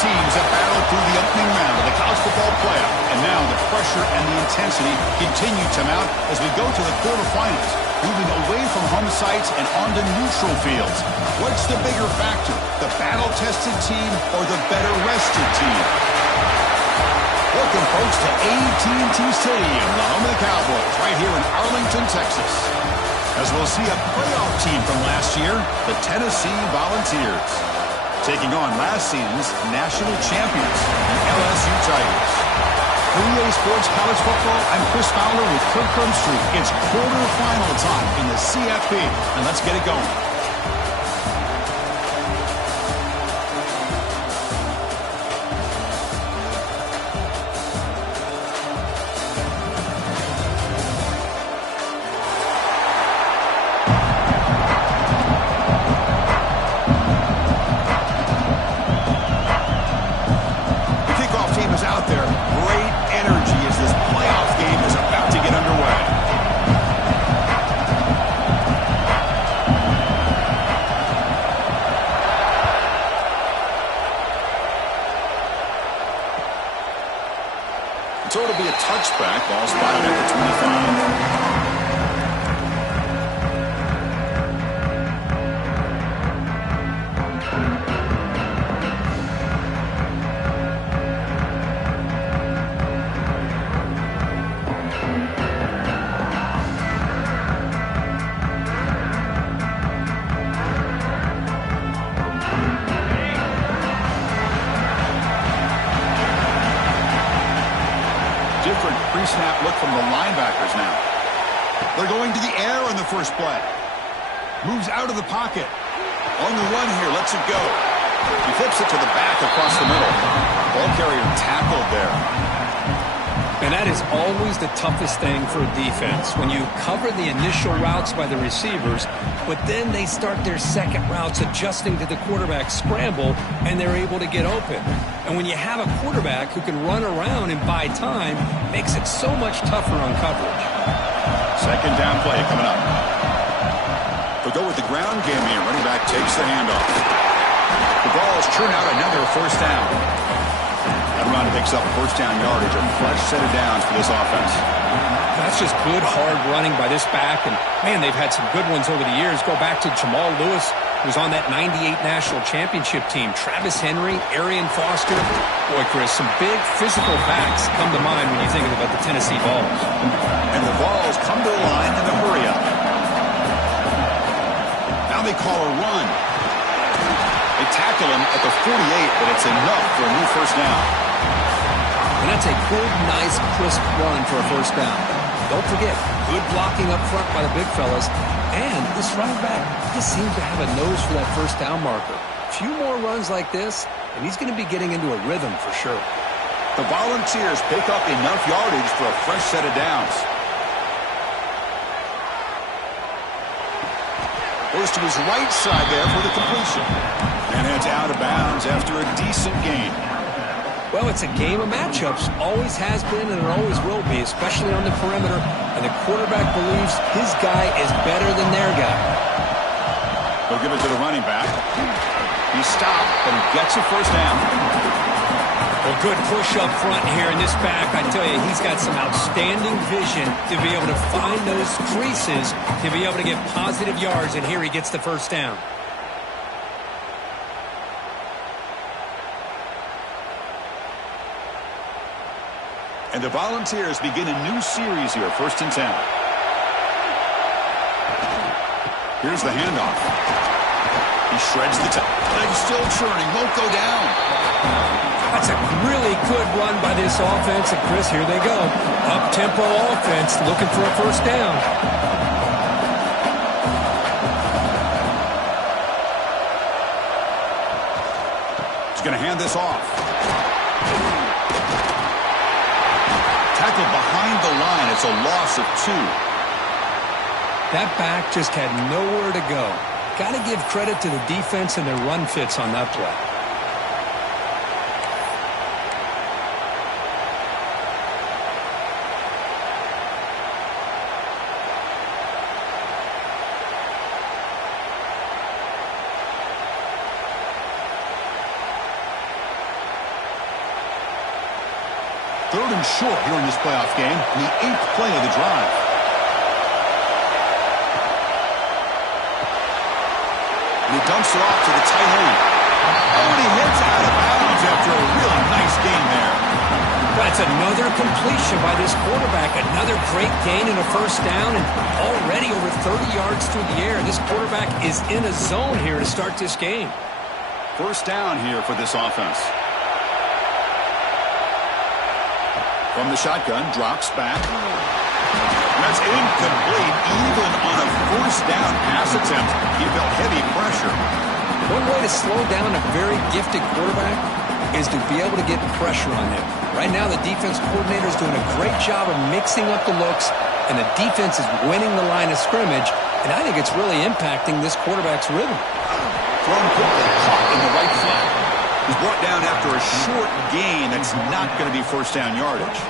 teams have battled through the opening round of the college football playoff, and now the pressure and the intensity continue to mount as we go to the quarterfinals, moving away from home sites and onto neutral fields. What's the bigger factor, the battle-tested team or the better-rested team? Welcome, folks, to AT&T Stadium, the home of the Cowboys, right here in Arlington, Texas. As we'll see a playoff team from last year, the Tennessee Volunteers, taking on last season's national champions, the LSU Tigers. For EA Sports College Football, I'm Chris Fowler with Kirk Crumbstreet. It's quarterfinal time in the CFP, and let's get it going. So it'll be a touchback, ball spotted at the 25. Different pre-snap look from the linebackers now. They're going to the air on the first play. Moves out of the pocket. On the run here, lets it go. He flips it to the back across the middle. Ball carrier tackled there. And that is always the toughest thing for a defense, when you cover the initial routes by the receivers, but then they start their second routes adjusting to the quarterback's scramble, and they're able to get open. And when you have a quarterback who can run around and buy time, it makes it so much tougher on coverage. Second down play coming up. They'll go with the ground game here. Running back takes the handoff. The Vols churn out another first down. That run picks up first down yardage, a fresh set of downs for this offense. That's just good, hard running by this back. And, man, they've had some good ones over the years. Go back to Jamal Lewis, who was on that 98 national championship team. Travis Henry, Arian Foster. Boy, Chris, some big physical backs come to mind when you think about the Tennessee Vols. And the Vols come to the line in the hurry-up. Now they call a run. They tackle him at the 48, but it's enough for a new first down. And that's a good, nice, crisp run for a first down. Don't forget, good blocking up front by the big fellas. And this running back just seems to have a nose for that first down marker. A few more runs like this, and he's going to be getting into a rhythm for sure. The Volunteers pick up enough yardage for a fresh set of downs. Goes to his right side there for the completion. And heads out of bounds after a decent gain. Well, it's a game of matchups. Always has been and it always will be, especially on the perimeter. And the quarterback believes his guy is better than their guy. They'll give it to the running back. He stopped, but he gets a first down. Well, good push up front here in this back. I tell you, he's got some outstanding vision to be able to find those creases, to be able to get positive yards, and here he gets the first down. And the Volunteers begin a new series here, 1st and 10. Here's the handoff. He shreds the legs still churning, won't go down. That's a really good run by this offense. And Chris, here they go. Up-tempo offense looking for a first down. He's going to hand this off. Tackled behind the line. It's a loss of 2. That back just had nowhere to go. Got to give credit to the defense and their run fits on that play. 3rd and short here in this playoff game, in the 8th play of the drive. And he dumps it off to the tight end. Oh, and he heads out of bounds after a really nice gain there. That's another completion by this quarterback. Another great gain and a 1st down, and already over 30 yards through the air. This quarterback is in a zone here to start this game. 1st down here for this offense. From the shotgun, drops back. That's incomplete, even on a 1st down pass attempt. He felt heavy pressure. One way to slow down a very gifted quarterback is to be able to get pressure on him. Right now, the defense coordinator is doing a great job of mixing up the looks, and the defense is winning the line of scrimmage, and I think it's really impacting this quarterback's rhythm. Thrown quickly, caught in the right flat. He's brought down after a short gain that's not going to be 1st down yardage.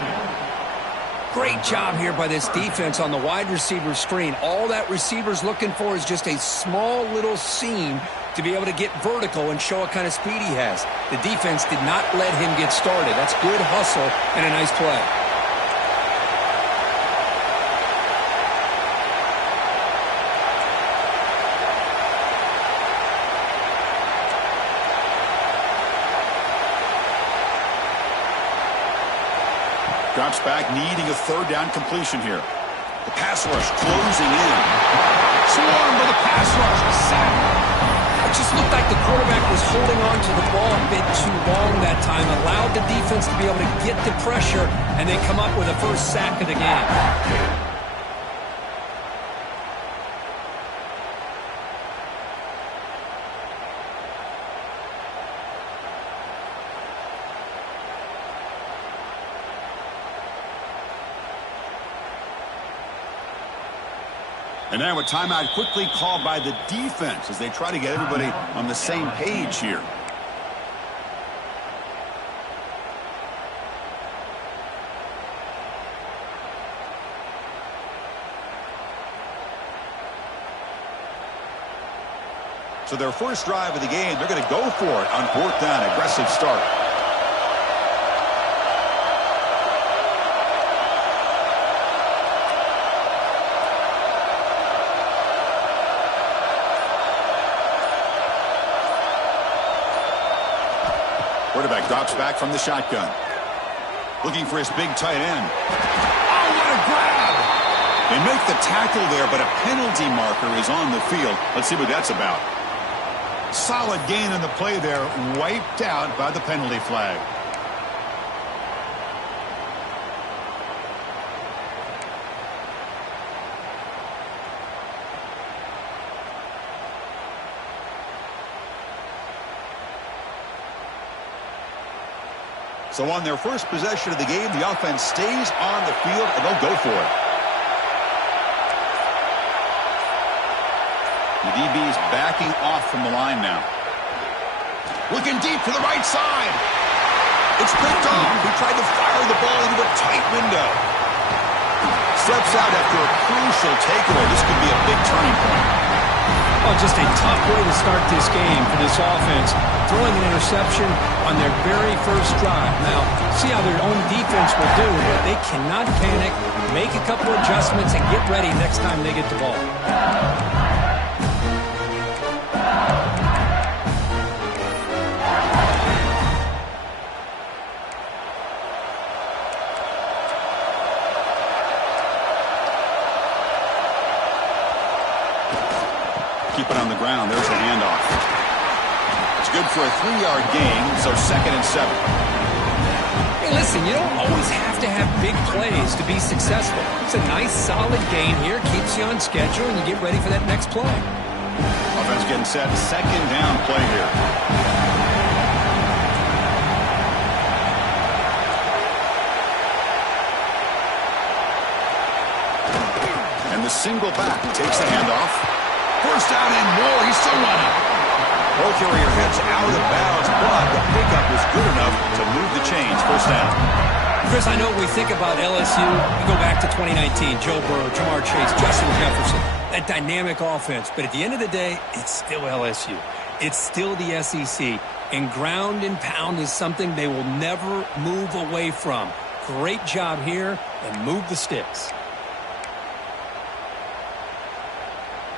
Great job here by this defense on the wide receiver screen. All that receiver's looking for is just a small little seam to be able to get vertical and show what kind of speed he has. The defense did not let him get started. That's good hustle and a nice play. Drops back, needing a 3rd down completion here. The pass rush closing in. Swarmed by the pass rush. Sack. It just looked like the quarterback was holding on to the ball a bit too long that time, allowed the defense to be able to get the pressure, and then come up with a 1st sack of the game. And now a timeout quickly called by the defense as they try to get everybody on the same page here. So their 1st drive of the game, they're going to go for it on 4th down. Aggressive start. Quarterback drops back from the shotgun. Looking for his big tight end. Oh, what a grab! They make the tackle there, but a penalty marker is on the field. Let's see what that's about. Solid gain on the play there, wiped out by the penalty flag. So on their 1st possession of the game, the offense stays on the field, and they'll go for it. The DB's backing off from the line now. Looking deep to the right side. It's picked off. He tried to fire the ball into a tight window. Steps out after a crucial takeaway. This could be a big turning point. Oh, just a tough way to start this game for this offense. Throwing an interception on their very 1st drive. Now, see how their own defense will do, but they cannot panic, make a couple adjustments, and get ready next time they get the ball. Keep it on the ground. There's the handoff. It's good for a 3-yard gain, so 2nd and 7. Hey, listen, you don't always have to have big plays to be successful. It's a nice, solid gain here. Keeps you on schedule, and you get ready for that next play. Offense getting set. 2nd down play here. And the single back takes the handoff. 1st down and more. He's still running. Ball carrier heads out of bounds, but the pickup was good enough to move the chains. 1st down. Chris, I know when we think about LSU, we go back to 2019. Joe Burrow, Jamar Chase, Justin Jefferson, that dynamic offense. But at the end of the day, it's still LSU. It's still the SEC. And ground and pound is something they will never move away from. Great job here, and move the sticks.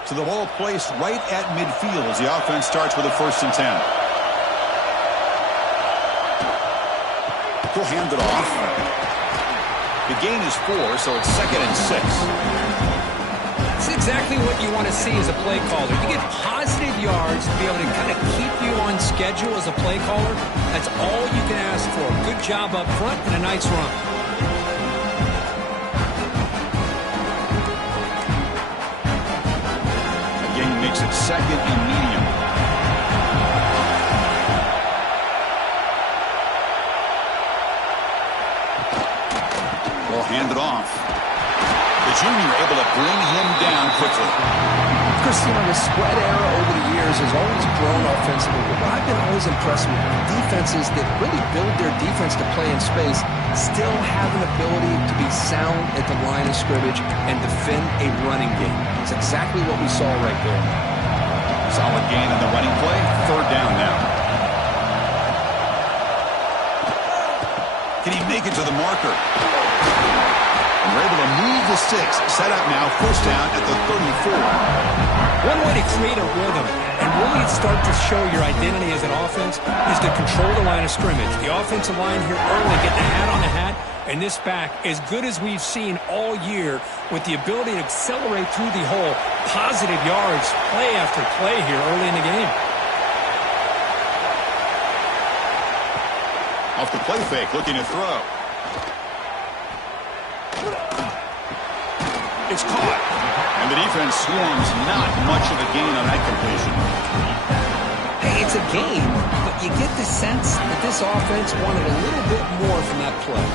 So the ball placed right at midfield as the offense starts with a 1st and 10. He'll hand it off. The gain is 4, so it's 2nd and 6. It's exactly what you want to see as a play caller. You get positive yards to be able to kind of keep you on schedule as a play caller. That's all you can ask for. Good job up front and a nice run. Again, makes it 2nd and medium. Well, hand it off. The junior able to bring him down quickly. Christina, the spread era over the years has always grown offensively, but what I've been always impressed with defenses that really build their defense to play in space still have an ability to be sound at the line of scrimmage and defend a running game. It's exactly what we saw right there. Solid gain in the running play. 3rd down now. Can he make it to the marker? And we're able to move the sticks. Set up now, 1st down at the 34. One way to create a rhythm and really start to show your identity as an offense is to control the line of scrimmage. The offensive line here early getting a hat on the hat, and this back, as good as we've seen all year, with the ability to accelerate through the hole. Positive yards, play after play here early in the game. Off the play fake, looking to throw. It's caught. And the defense swarms. Not much of a gain on that completion. Hey, it's a gain, but you get the sense that this offense wanted a little bit more from that play.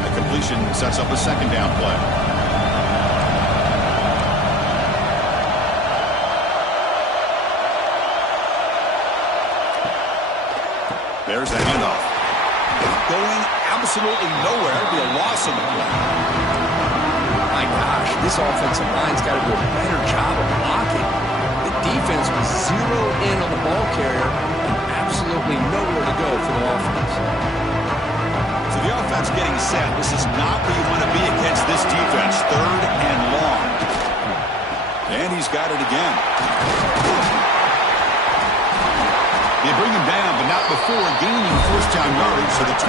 That completion sets up a 2nd down play. There's the handoff. Going absolutely nowhere. It'll be a loss in the play. My gosh, this offensive line's got to do a better job of blocking. The defense was zeroed in on the ball carrier and absolutely nowhere to go for the offense. So the offense getting set. This is not where you want to be against this defense. 3rd and long. And he's got it again. They bring him down, but not before gaining 1st down yardage to the 22.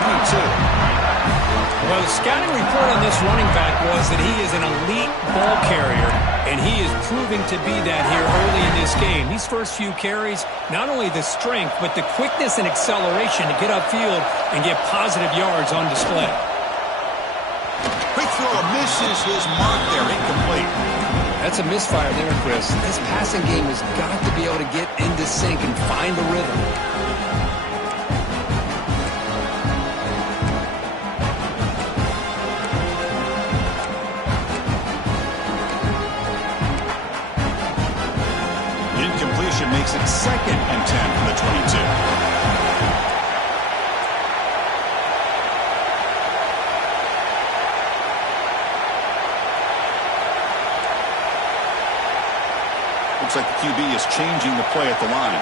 Well, the scouting report on this running back was that he is an elite ball carrier, and he is proving to be that here early in this game. These first few carries, not only the strength, but the quickness and acceleration to get upfield and get positive yards on display. Quick throw misses his mark there, incomplete. That's a misfire there, Chris. This passing game has got to be able to get into sync and find a rhythm. Incompletion makes it 2nd and 10 from the 22. Looks like the QB is changing the play at the line.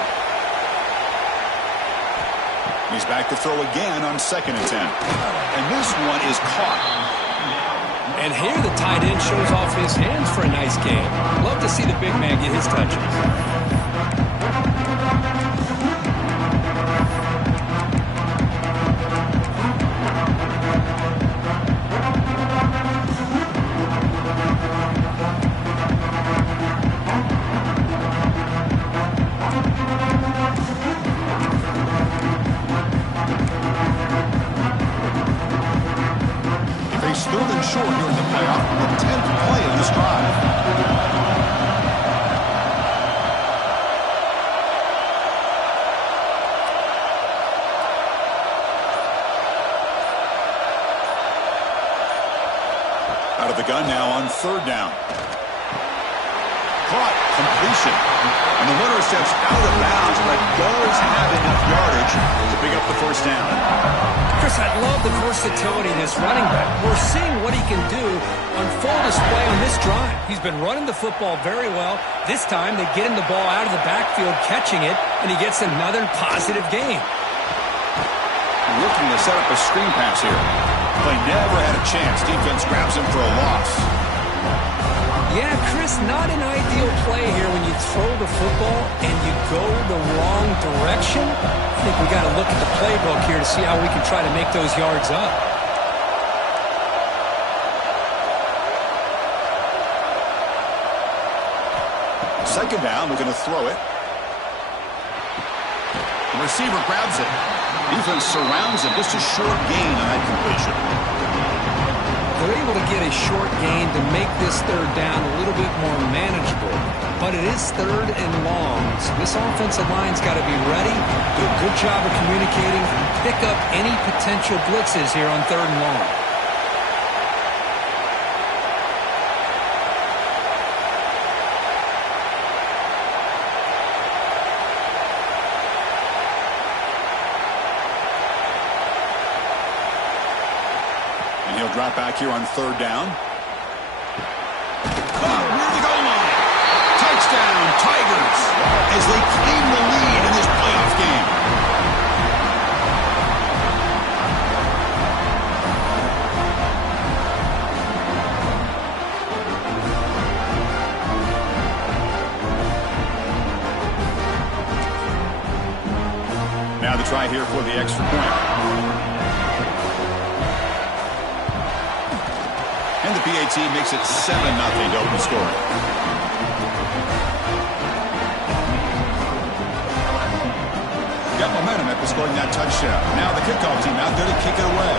He's back to throw again on 2nd and 10. And this one is caught. And here the tight end shows off his hands for a nice game. Love to see the big man get his touches. Short here in the playoff, the 10th play of this drive. Out of the gun now on 3rd down. Caught, completion. And the runner steps out of bounds, but does have enough yardage to pick up the 1st down. Chris, I'd love love the versatility of this running back. We're seeing what he can do on full display on this drive. He's been running the football very well. This time they get him the ball out of the backfield, catching it, and he gets another positive gain. Looking to set up a screen pass here. Play never had a chance. Defense grabs him for a loss. Yeah, Chris, not an ideal play here when you throw the football and you go the wrong direction. I think we got to look at the playbook here to see how we can try to make those yards up. Second down, we're going to throw it. The receiver grabs it. Defense surrounds him. Just a short gain on that completion. They're able to get a short gain to make this third down a little bit more manageable. But it is third and long, so this offensive line's got to be ready, do a good job of communicating, and pick up any potential blitzes here on third and long. And he'll drop back here on third down. Near the goal line. Touchdown, Tigers, as they claim the lead in this playoff game. Now the try here for the extra point. And the PAT makes it 7-0 to open scoring. Got momentum after scoring that touchdown. Now the kickoff team out there to kick it away.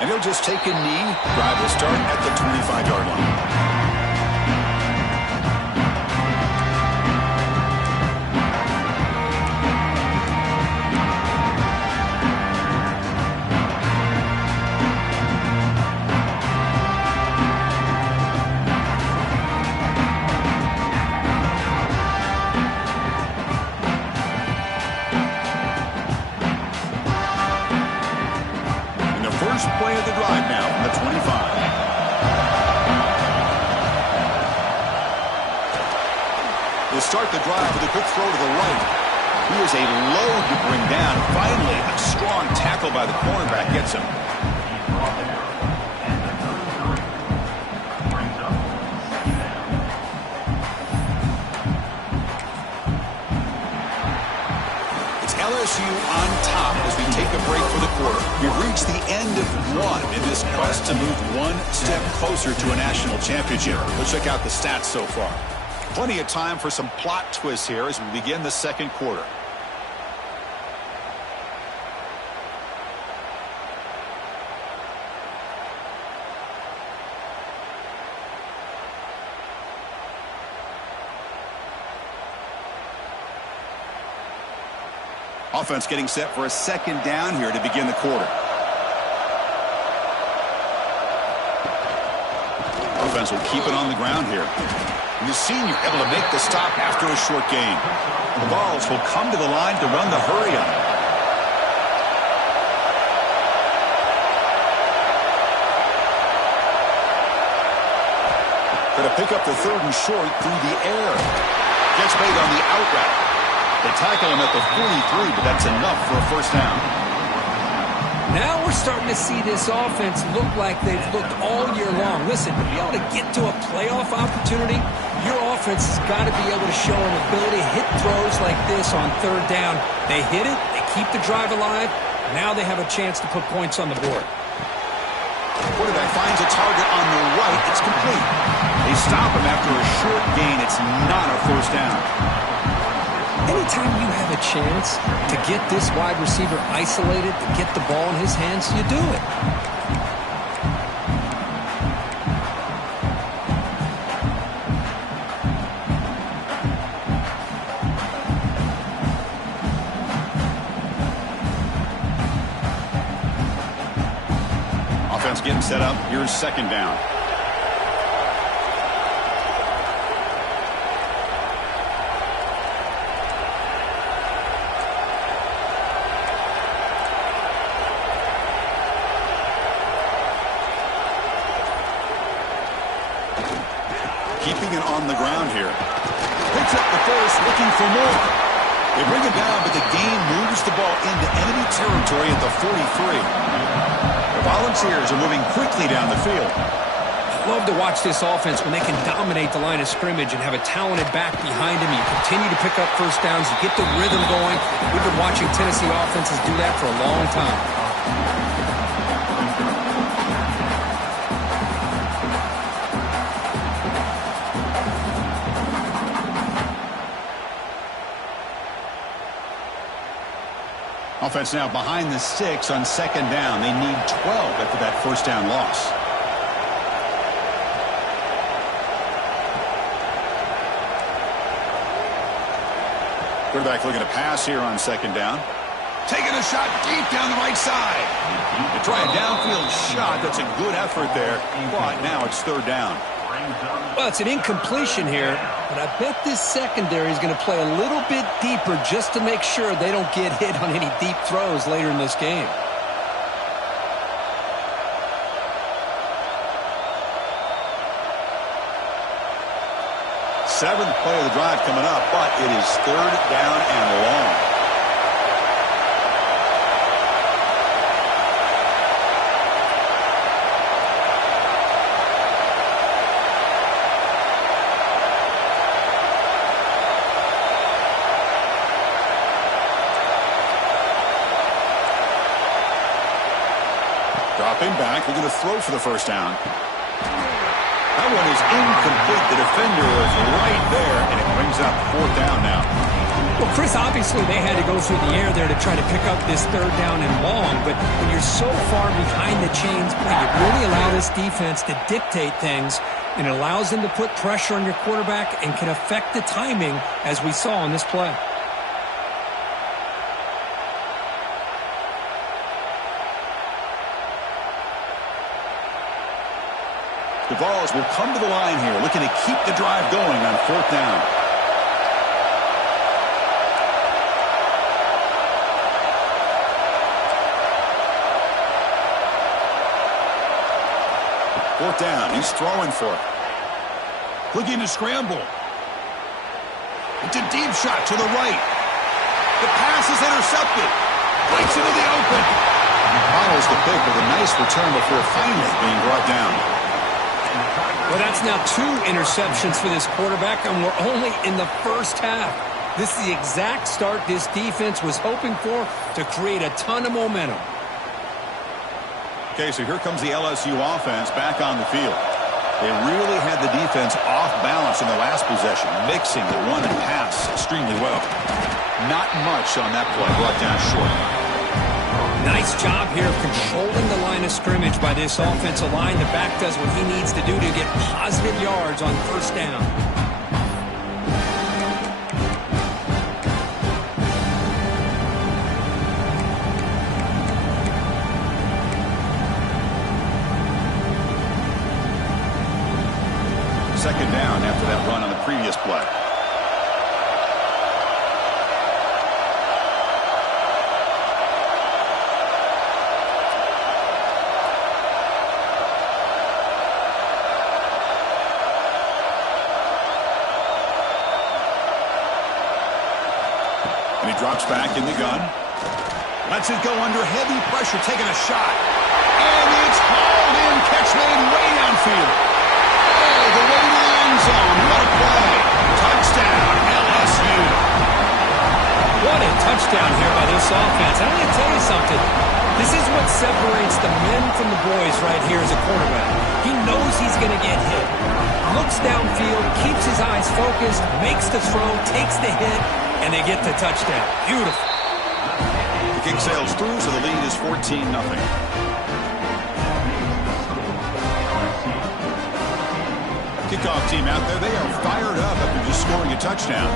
And he'll just take a knee. Drive will start at the 25-yard line. Play of the drive now from the 25. They'll start the drive with a quick throw to the right. Here's a load to bring down. Finally, a strong tackle by the cornerback gets him. LSU on top as we take a break for the quarter. We've reached the end of one in this quest to move one step closer to a national championship. Let's check out the stats so far. Plenty of time for some plot twists here as we begin the second quarter. Offense getting set for a second down here to begin the quarter. Offense will keep it on the ground here. And the senior able to make the stop after a short gain. The Vols will come to the line to run the hurry on. Going to pick up the third and short through the air. Gets made on the out route. They tackle him at the 43, but that's enough for a first down. Now we're starting to see this offense look like they've looked all year long. Listen, to be able to get to a playoff opportunity, your offense has got to be able to show an ability to hit throws like this on third down. They hit it, they keep the drive alive. Now they have a chance to put points on the board. Quarterback finds a target on the right. It's complete. They stop him after a short gain. It's not a first down. Anytime you have a chance to get this wide receiver isolated, to get the ball in his hands, you do it. Offense getting set up. Here's second down. on the ground here. Picks up the first, looking for more. They bring it down, but the gain moves the ball into enemy territory at the 43. The Volunteers are moving quickly down the field. I love to watch this offense when they can dominate the line of scrimmage and have a talented back behind him. You continue to pick up first downs. You get the rhythm going. We've been watching Tennessee offenses do that for a long time. Offense now behind the 6 on second down. They need 12 after that first down loss. Quarterback looking to pass here on second down. Taking a shot deep down the right side. They try a downfield shot. That's a good effort there. But now it's third down. Well, it's an incompletion here, but I bet this secondary is going to play a little bit deeper just to make sure they don't get hit on any deep throws later in this game. Seventh play of the drive coming up, but it is third down and long. Dropping back, we're going to throw for the first down. That one is incomplete. The defender was right there, and it brings up fourth down now. Well, Chris, obviously they had to go through the air there to try to pick up this third down and long, but when you're so far behind the chains, boy, you really allow this defense to dictate things, and it allows them to put pressure on your quarterback and can affect the timing, as we saw on this play. The Vols will come to the line here, looking to keep the drive going on fourth down. Fourth down, he's throwing for it. Looking to scramble. It's a deep shot to the right. The pass is intercepted. Breaks into the open. Follows the pick with a nice return before finally being brought down. Well, that's now 2 interceptions for this quarterback, and we're only in the first half. This is the exact start this defense was hoping for to create a ton of momentum. Okay, so here comes the LSU offense back on the field. They really had the defense off balance in the last possession, mixing the run and pass extremely well. Not much on that play, brought down short. Nice job here of controlling the line of scrimmage by this offensive line. The back does what he needs to do to get positive yards on first down. Second down after that run on the previous play. And he drops back in the gun. Lets it go under heavy pressure, taking a shot. And it's hauled in. Catch made way downfield. Oh, the way to the end zone. What a play. Touchdown, LSU. What a touchdown here by this offense. I'm going to tell you something. This is what separates the men from the boys right here as a quarterback. He knows he's going to get hit. Looks downfield, keeps his eyes focused, makes the throw, takes the hit, and they get the touchdown. Beautiful. The kick sails through, so the lead is 14-0. Kickoff team out there, they are fired up after just scoring a touchdown.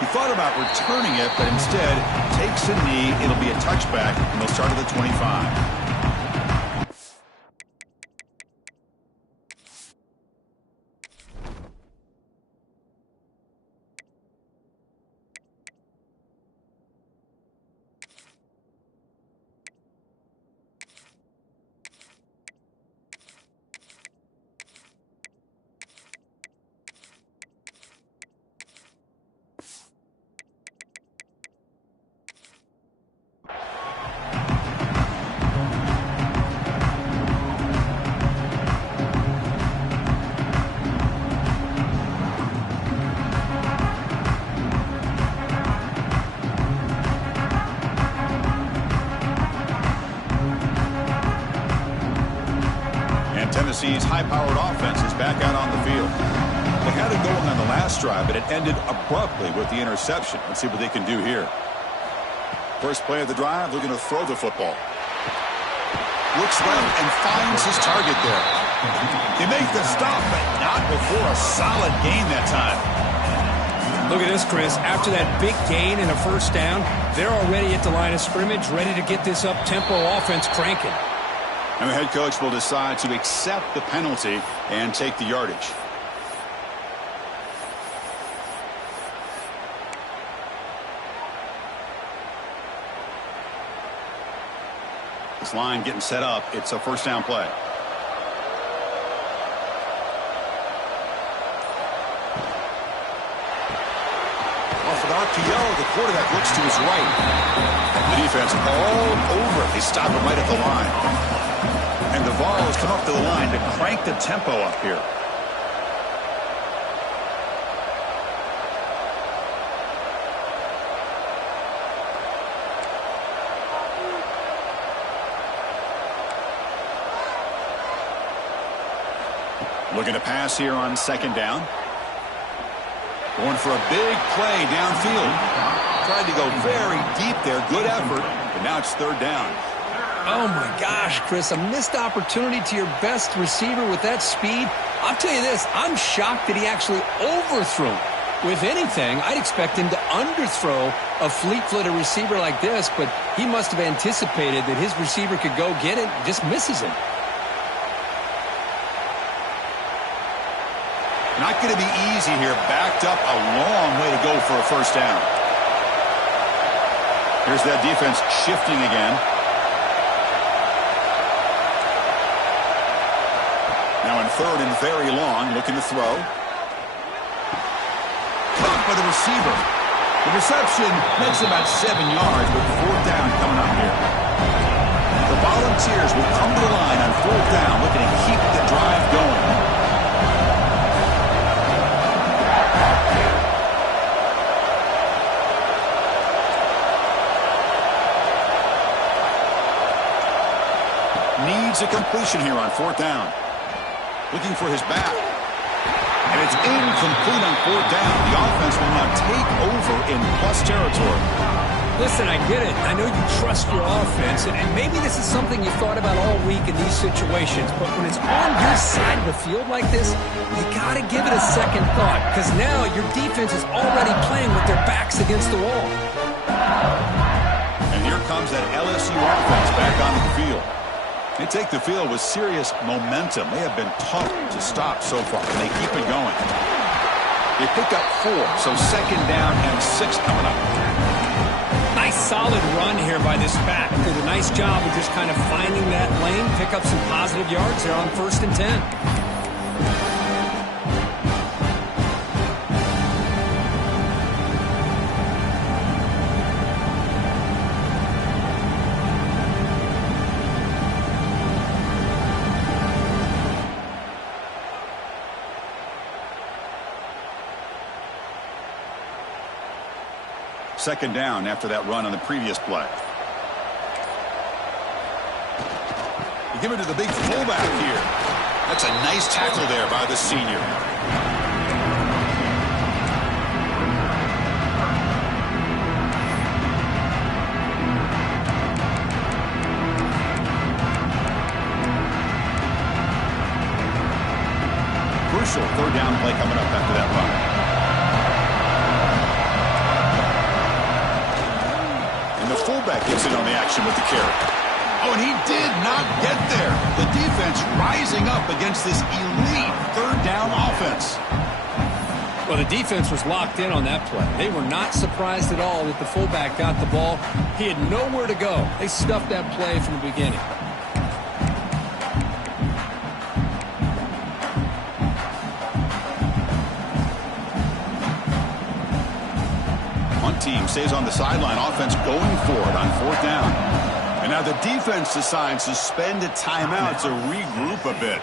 He thought about returning it, but instead takes a knee. It'll be a touchback, and they'll start at the 25. Tennessee's high-powered offense is back out on the field. They had it going on the last drive, but it ended abruptly with the interception. Let's see what they can do here. First play of the drive, looking to throw the football. Looks left and finds his target there. He makes the stop, but not before a solid gain that time. Look at this, Chris. After that big gain and a first down, they're already at the line of scrimmage, ready to get this up-tempo offense cranking. And the head coach will decide to accept the penalty and take the yardage. This line getting set up. It's a first down play. Off an RPO, the quarterback looks to his right. The defense all over it. They stop him right at the line. And the Vols come up to the line to crank the tempo up here. Looking to pass here on second down. Going for a big play downfield. Tried to go very deep there. Good effort. But now it's third down. Oh, my gosh, Chris. A missed opportunity to your best receiver with that speed. I'll tell you this. I'm shocked that he actually overthrew. With anything, I'd expect him to underthrow a fleet-footed receiver like this. But he must have anticipated that his receiver could go get it. Just misses him. Not going to be easy here. Backed up a long way to go for a first down. Here's that defense shifting again. Now in third and very long, looking to throw. Caught by the receiver. The reception makes about 7 yards, with fourth down coming up here. The Volunteers will come to the line on fourth down, looking to keep the drive going. Needs a completion here on fourth down. Looking for his back. And it's incomplete on fourth down. The offense will now take over in plus territory. Listen, I get it. I know you trust your offense, and maybe this is something you thought about all week in these situations, but when it's on your side of the field like this, you got to give it a second thought, because now your defense is already playing with their backs against the wall. And here comes that LSU offense back onto the field. They take the field with serious momentum. They have been tough to stop so far, and they keep it going. They pick up 4, so second down and 6 coming up. Nice solid run here by this back. Did a nice job of just kind of finding that lane, pick up some positive yards there on 1st and 10. Second down after that run on the previous play. You give it to the big fullback here. That's a nice tackle there by the senior. Crucial third down play coming up after that run. Fullback gets in on the action with the carry. Oh, and he did not get there. The defense rising up against this elite third down offense. Well, the defense was locked in on that play. They were not surprised at all that the fullback got the ball. He had nowhere to go. They stuffed that play from the beginning. Team stays on the sideline. Offense going for it on fourth down. And now the defense decides to spend a timeout to regroup a bit.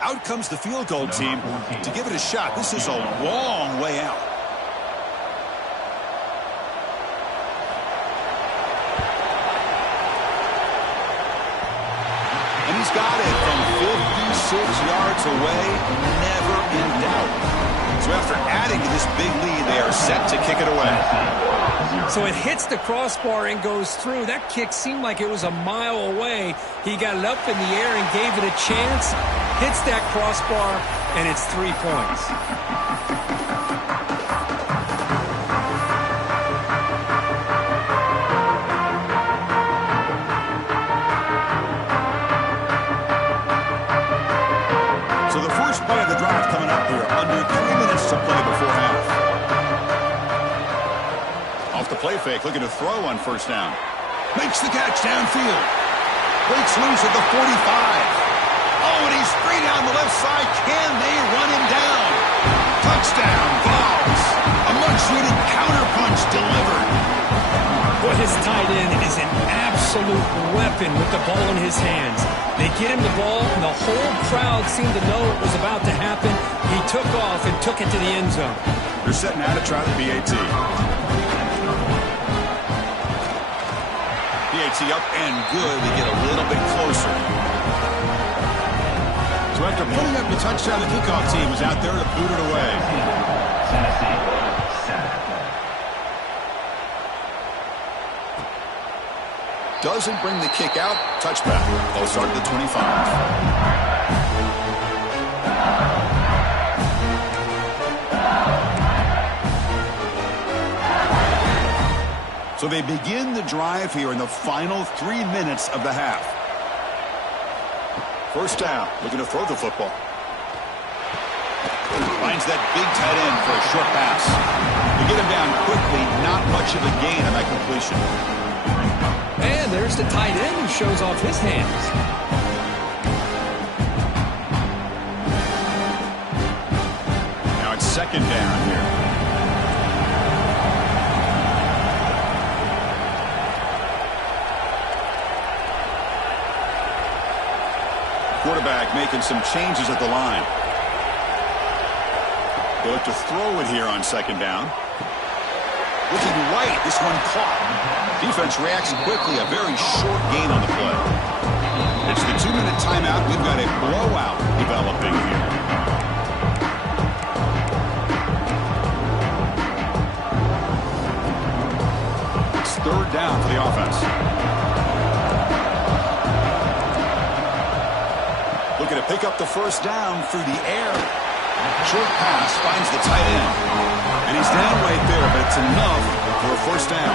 Out comes the field goal team to give it a shot. This is a long way out. And he's got it from 56 yards away, never in doubt. So after adding to this big lead, they are set to kick it away. So it hits the crossbar and goes through. That kick seemed like it was a mile away. He got it up in the air and gave it a chance. Hits that crossbar, and it's 3 points. So the first play of the drive coming up here. Under 3 minutes to play before half. Off the play fake, looking to throw on first down. Makes the catch downfield. Breaks loose at the 45. Oh, and he's free down the left side. Can they run him down? Touchdown, Vols. A much-needed counterpunch delivered. Boy, his tight end is an absolute weapon with the ball in his hands. They get him the ball, and the whole crowd seemed to know it was about to happen. He took off and took it to the end zone. They're setting out to try the BAT. BAT up and good. They get a little bit closer. So after putting up the touchdown, the kickoff team was out there to boot it away. Doesn't bring the kick out. Touchback. They'll start at the 25. So they begin the drive here in the final 3 minutes of the half. First down, looking to throw the football. Finds that big tight end for a short pass. They get him down quickly, not much of a gain on that completion. And there's the tight end who shows off his hands. Now it's second down here. Quarterback making some changes at the line. They look to throw it here on second down. Looking right, this one caught. Defense reacts quickly, a very short gain on the play. It's the 2-minute timeout. We've got a blowout developing here. It's third down for the offense. Looking to pick up the first down through the air. Short pass finds the tight end. And he's down right there, but it's enough for a first down.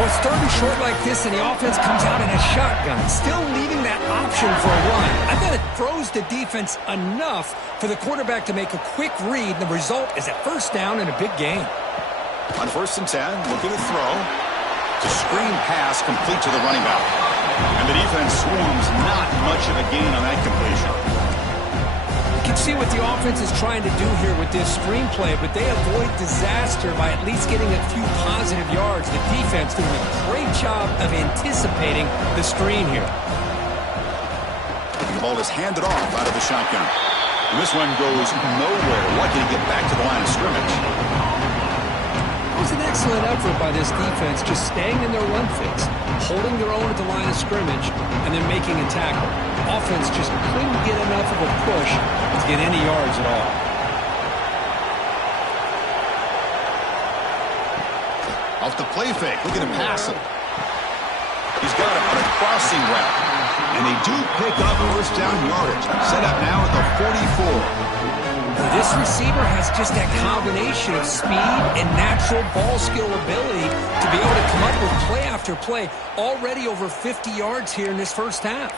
Well, it's third and short like this, and the offense comes out in a shotgun, still leaving that option for a run. I bet it throws the defense enough for the quarterback to make a quick read, and the result is a first down and a big gain. On first and 10, looking to throw. It's a screen pass complete to the running back. And the defense swarms, not much of a gain on that completion. You can see what the offense is trying to do here with this screenplay, but they avoid disaster by at least getting a few positive yards. The defense doing a great job of anticipating the screen here. The ball is handed off out of the shotgun. And this one goes nowhere. Lucky to get back to the line of scrimmage. It was an excellent effort by this defense, just staying in their run fix, holding their own at the line of scrimmage, and then making a tackle. Offense just couldn't get enough of a push to get any yards at all. Off the play fake, looking to pass him. He's got him on a crossing route. And they do pick up first down yardage. Set up now at the 44. This receiver has just that combination of speed and natural ball skill ability to be able to come up with play after play. Already over 50 yards here in this first half.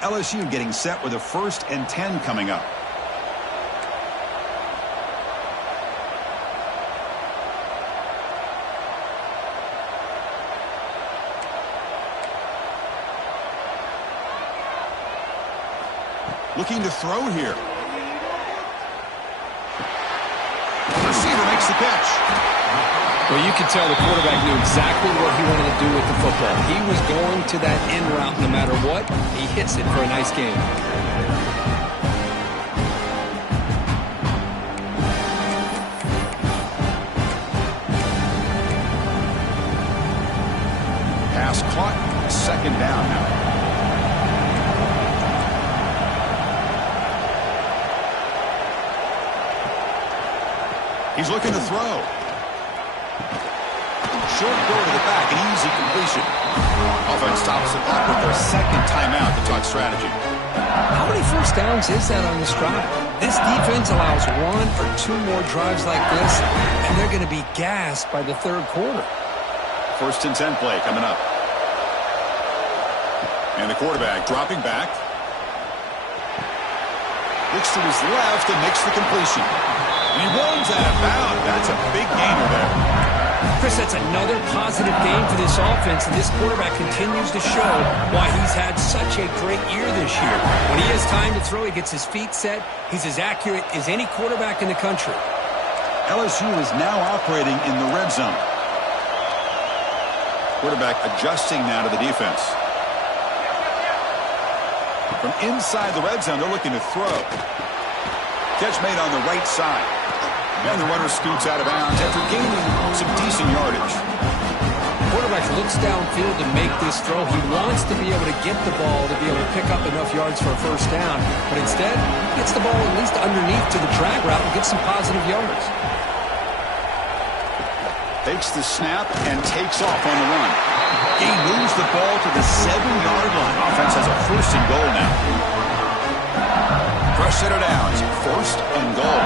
LSU getting set with a 1st and 10 coming up. Looking to throw here. The receiver makes the catch. Well, you could tell the quarterback knew exactly what he wanted to do with the football. He was going to that in route no matter what. He hits it for a nice game. Pass caught. Second down now. He's looking to throw. Short throw to the back, an easy completion. Offense stops the clock with their second timeout to talk strategy. How many first downs is that on this drive? This defense allows one or two more drives like this, and they're going to be gassed by the third quarter. 1st and 10 play coming up. And the quarterback dropping back. Looks to his left and makes the completion. And he runs out of bounds. That's a big gainer there. Chris, that's another positive game for this offense, and this quarterback continues to show why he's had such a great year this year. When he has time to throw, he gets his feet set. He's as accurate as any quarterback in the country. LSU is now operating in the red zone. Quarterback adjusting now to the defense. From inside the red zone, they're looking to throw. Catch made on the right side. And the runner scoots out of bounds after gaining some decent yardage. Quarterback looks downfield to make this throw. He wants to be able to get the ball to be able to pick up enough yards for a first down. But instead, he gets the ball at least underneath to the drag route and gets some positive yards. Takes the snap and takes off on the run. He moves the ball to the 7-yard line. Offense has a 1st and goal now. Fresh set of downs. 1st and goal.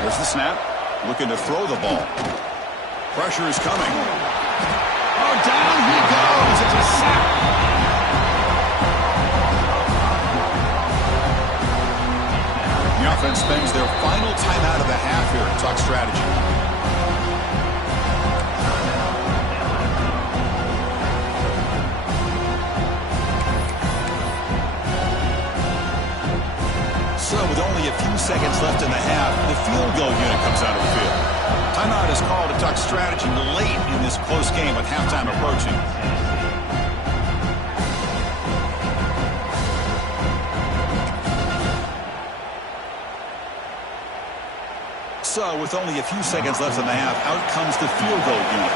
There's the snap. Looking to throw the ball. Pressure is coming. Oh, down he goes. It's a sack. The offense spends their final timeout of the half here to talk strategy. So with only a few seconds left in the half, the field goal unit comes out of the field. Timeout is called to talk strategy late in this close game with halftime approaching. So with only a few seconds left in the half, out comes the field goal unit.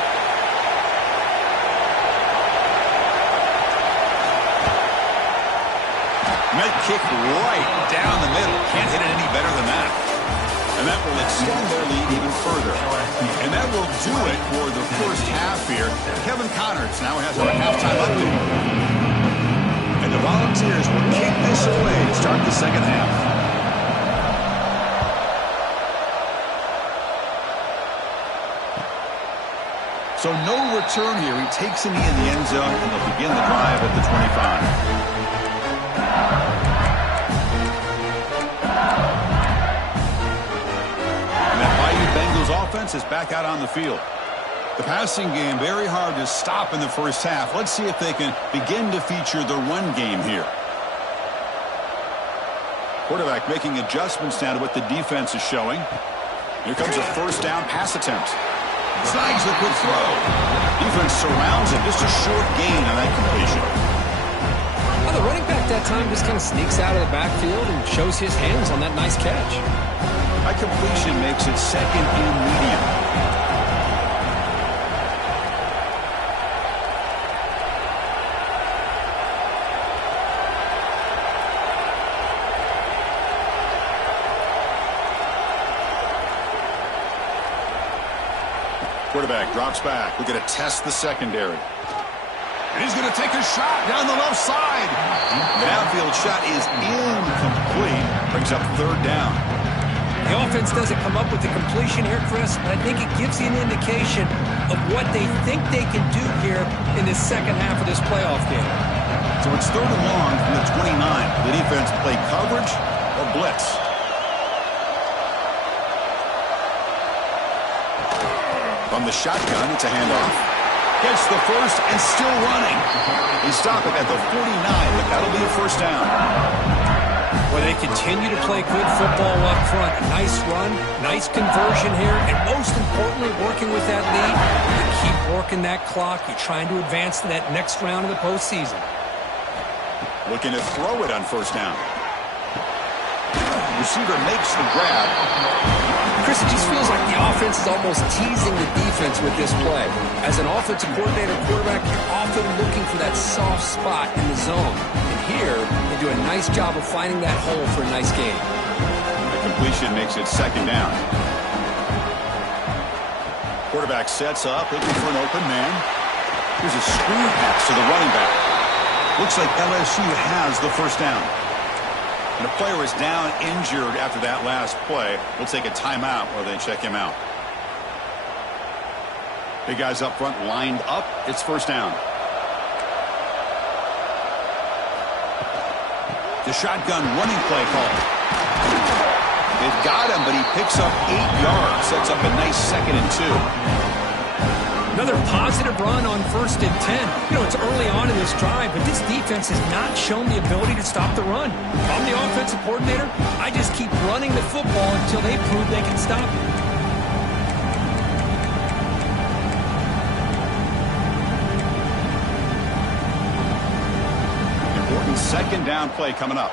Net kick right down the middle. Can't hit it any better than that. And that will extend their lead even further. And that will do it for the first half here. Kevin Connerts now has our halftime update. And the Volunteers will kick this away to start the second half. So no return here. He takes a knee in the end zone, and they'll begin the drive at the 25. Offense is back out on the field. The passing game very hard to stop in the first half. Let's see if they can begin to feature the run game here. Quarterback making adjustments now to what the defense is showing. Here comes a first down pass attempt. Snags the quick throw. Defense surrounds him. Just a short gain on that completion. Well, the running back that time just kind of sneaks out of the backfield and shows his hands on that nice catch. That completion makes it 2nd and medium. Quarterback drops back. We're going to test the secondary. And he's going to take a shot down the left side. The downfield shot is incomplete. Brings up 3rd down. The offense doesn't come up with the completion here, Chris, but I think it gives you an indication of what they think they can do here in this second half of this playoff game. So it's 3rd and long from the 29. The defense play coverage or blitz. From the shotgun, it's a handoff. Gets the first and still running. He stopped it at the 49, but that'll be a first down. Well, they continue to play good football up front. A nice run, nice conversion here, and most importantly, working with that lead, you keep working that clock. You're trying to advance to that next round of the postseason. Looking to throw it on first down. Receiver makes the grab. Chris, it just feels like the offense is almost teasing the defense with this play. As an offensive coordinator, quarterback, you're often looking for that soft spot in the zone. And here, they do a nice job of finding that hole for a nice gain. The completion makes it second down. Quarterback sets up, looking for an open man. Here's a screen pass to the running back. Looks like LSU has the first down. And the player is down injured after that last play. We'll take a timeout while they check him out. Big guys up front lined up. It's first down. The shotgun running play call. They've got him, but he picks up 8 yards. Sets up a nice 2nd and 2. Another positive run on 1st and 10. You know, it's early on in this drive, but this defense has not shown the ability to stop the run. If I'm the offensive coordinator, I just keep running the football until they prove they can stop it. Important second down play coming up.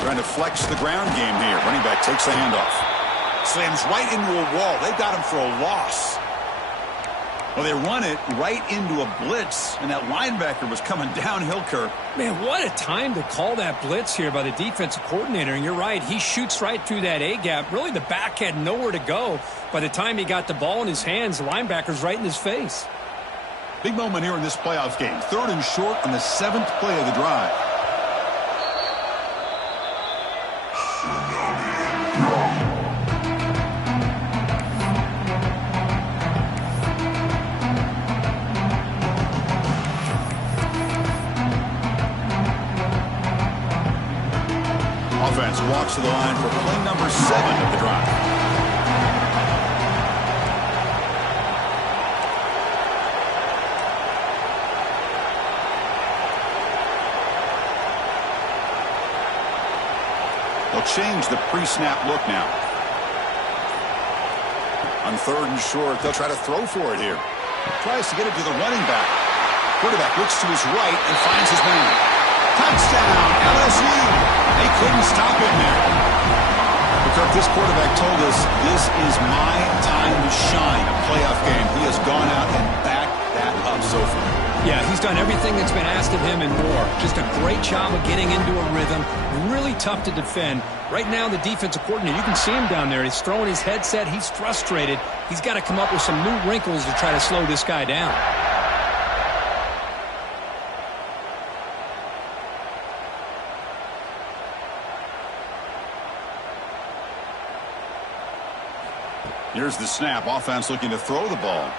Trying to flex the ground game here. Running back takes the handoff. Slams right into a wall. They got him for a loss. Well, they run it right into a blitz, and that linebacker was coming downhill, Kirk. Man, what a time to call that blitz here by the defensive coordinator. And you're right, he shoots right through that A-gap. Really, the back had nowhere to go. By the time he got the ball in his hands, the linebacker's right in his face. Big moment here in this playoff game. 3rd and short on the 7th play of the drive. Offense walks to the line for play number 7 of the drive. They'll change the pre-snap look now. On 3rd and short, they'll try to throw for it here. Tries to get it to the running back. Quarterback looks to his right and finds his man. Touchdown, LSU. They couldn't stop him there. Because this quarterback told us this is my time to shine. A playoff game. He has gone out and backed that up so far. Yeah, he's done everything that's been asked of him and more. Just a great job of getting into a rhythm. Really tough to defend. Right now, the defensive coordinator, you can see him down there. He's throwing his headset. He's frustrated. He's got to come up with some new wrinkles to try to slow this guy down. Here's the snap. Offense looking to throw the ball.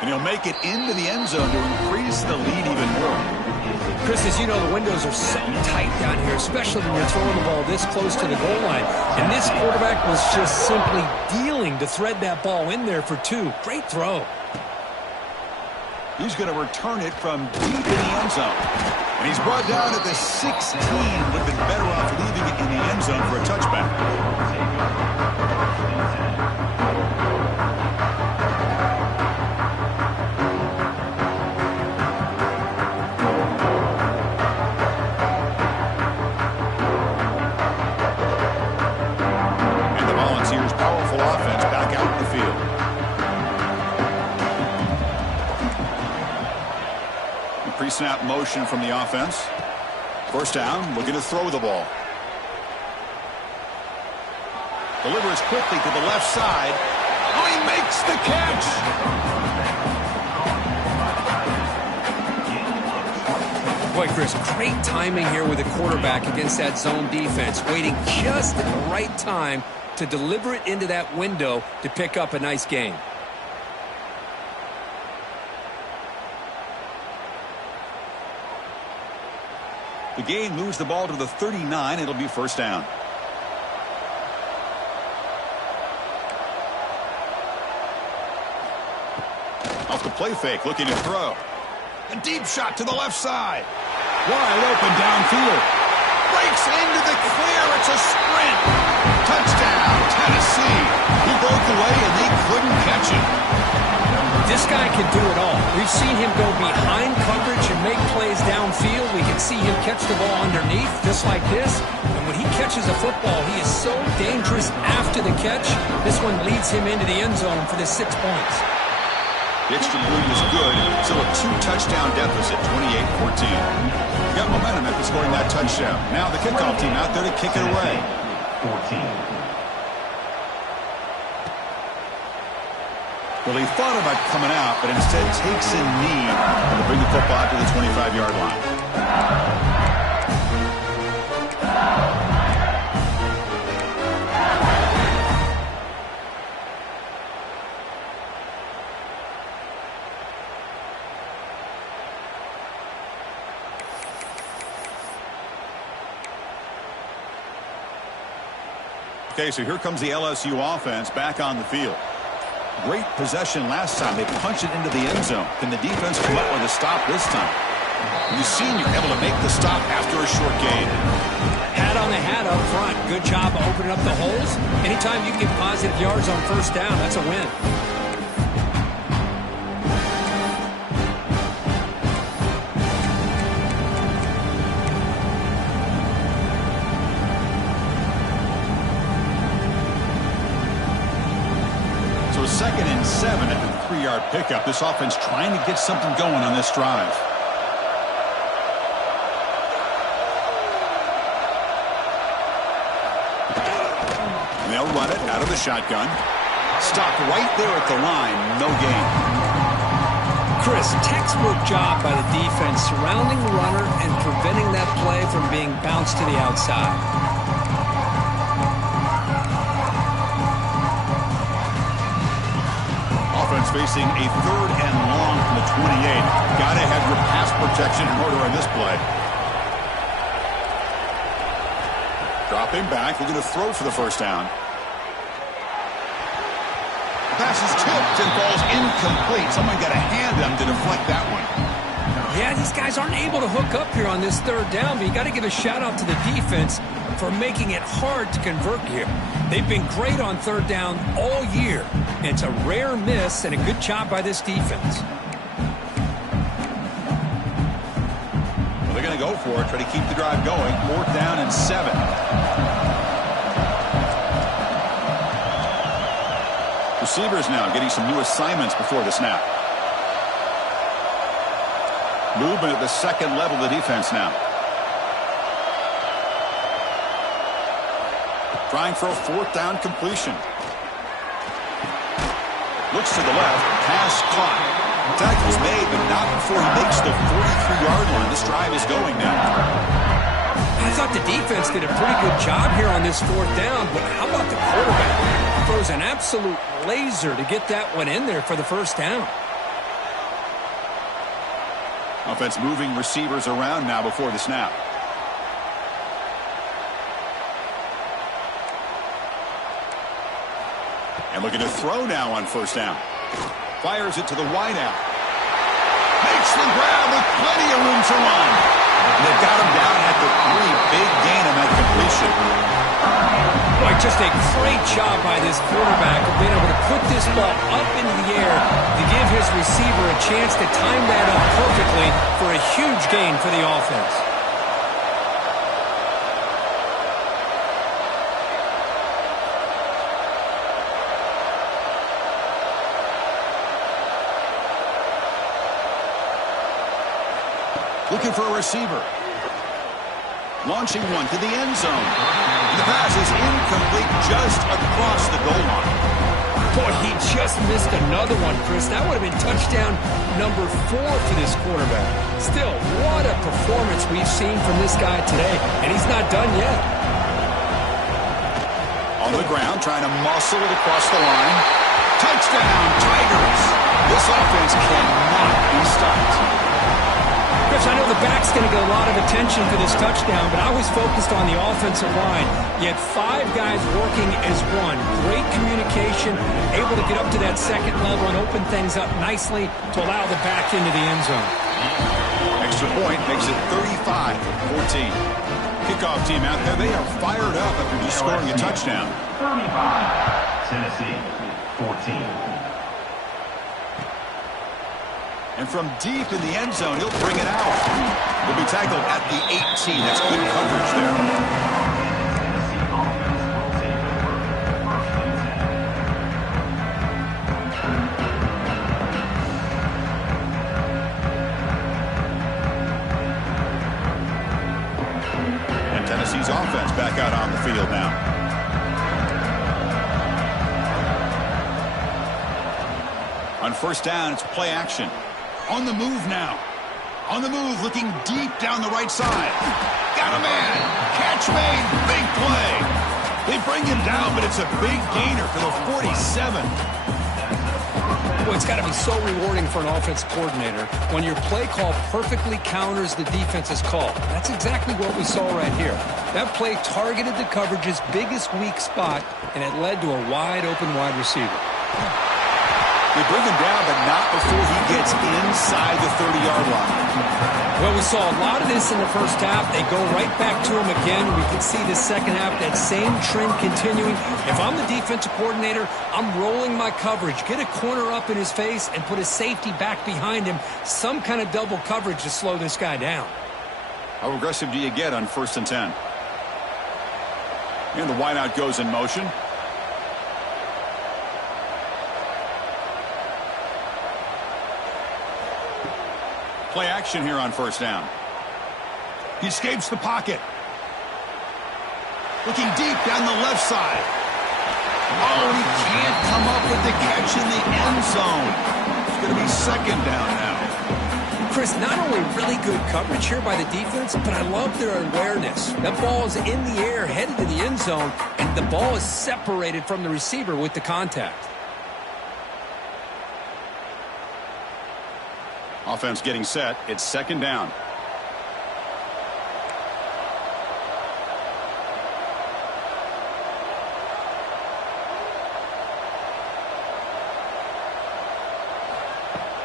And he'll make it into the end zone to increase the lead even more. Chris, as you know, the windows are so tight down here, especially when you're throwing the ball this close to the goal line. And this quarterback was just simply dealing to thread that ball in there for 2. Great throw. He's going to return it from deep in the end zone. And he's brought down at the 16. Would have been better off leaving it in the end zone for a touchback. Offense back out in the field. The pre-snap motion from the offense. First down, looking to throw the ball. Delivers quickly to the left side. Oh, he makes the catch. Boy, Chris, great timing here with the quarterback against that zone defense. Waiting just at the right time to deliver it into that window to pick up a nice gain. The gain moves the ball to the 39. It'll be first down. Off the play fake, looking to throw. A deep shot to the left side. Wide open downfield. Breaks into the clear. It's a sprint. Touchdown, Tennessee. He broke away and they couldn't catch him. This guy can do it all. We've seen him go behind coverage and make plays downfield. We can see him catch the ball underneath, just like this. And when he catches a football, he is so dangerous after the catch. This one leads him into the end zone for the 6 points. The extra point is good. Still a 2-touchdown deficit, 28-14. Got momentum after scoring that touchdown. Now the kickoff team out there to kick it away. 14. Well, he thought about coming out, but instead takes a knee to bring the football out to the 25-yard line. Okay, so here comes the LSU offense back on the field. Great possession last time. They punched it into the end zone. Can the defense come up with a stop this time? The senior able to make the stop after a short gain. Hat on the hat up front. Good job opening up the holes. Anytime you can get positive yards on first down, that's a win. Second and 7 at the 3-yard pickup. This offense trying to get something going on this drive. And they'll run it out of the shotgun. Stopped right there at the line. No gain. Chris, textbook job by the defense surrounding the runner and preventing that play from being bounced to the outside. Facing a 3rd and long from the 28. Got to have your pass protection in order on this play. Dropping back, looking to throw for the first down. The pass is tipped and falls incomplete. Someone got a hand on to deflect that one. Yeah, these guys aren't able to hook up here on this 3rd down, but you got to give a shout out to the defense for making it hard to convert here. They've been great on 3rd down all year. It's a rare miss and a good job by this defense. Well, they're going to go for it, try to keep the drive going. 4th down and 7. Receivers now getting some new assignments before the snap. Movement at the second level of the defense now. Trying for a 4th down completion. Looks to the left. Pass caught. Tackle's made, but not before he makes the 43-yard line. This drive is going now. I thought the defense did a pretty good job here on this 4th down, but how about the quarterback? Throws an absolute laser to get that one in there for the first down. Offense moving receivers around now before the snap. And looking to throw now on first down. Fires it to the wideout. Makes the grab with plenty of room to run. And they've got him down at the 3. Big gain on that completion. Boy, just a great job by this quarterback of being able to put this ball up into the air to give his receiver a chance to time that up perfectly for a huge gain for the offense. Looking for a receiver. Launching one to the end zone. The pass is incomplete just across the goal line. Boy, he just missed another one, Chris. That would have been touchdown number 4 for this quarterback. Still, what a performance we've seen from this guy today, and he's not done yet. On the ground, trying to muscle it across the line. Touchdown, Tigers! This offense cannot be stopped. Chris, Coach, I know the back's going to get a lot of attention for this touchdown, but I was focused on the offensive line. You had 5 guys working as one. Great communication, able to get up to that second level and open things up nicely to allow the back into the end zone. Extra point makes it 35-14. Kickoff team out there, they are fired up after just scoring a touchdown. 35, Tennessee, 14. And from deep in the end zone, he'll bring it out. He'll be tackled at the 18. That's good coverage there. And Tennessee's offense back out on the field now. On first down, it's play action. On the move now. On the move, looking deep down the right side. Got a man. Catch made. Big play. They bring him down, but it's a big gainer for the 47. Well, it's got to be so rewarding for an offense coordinator when your play call perfectly counters the defense's call. That's exactly what we saw right here. That play targeted the coverage's biggest weak spot, and it led to a wide-open wide receiver. They bring him down, but not before he gets inside the 30-yard line. Well, we saw a lot of this in the first half. They go right back to him again. We can see the second half, that same trend continuing. If I'm the defensive coordinator, I'm rolling my coverage. Get a corner up in his face and put a safety back behind him. Some kind of double coverage to slow this guy down. How aggressive do you get on 1st and 10? And the wideout goes in motion. Play action here on first down. He escapes the pocket. Looking deep down the left side. Oh, he can't come up with the catch in the end zone. It's going to be second down now. Chris, not only really good coverage here by the defense, but I love their awareness. That ball is in the air, headed to the end zone, and the ball is separated from the receiver with the contact. Offense getting set. It's second down.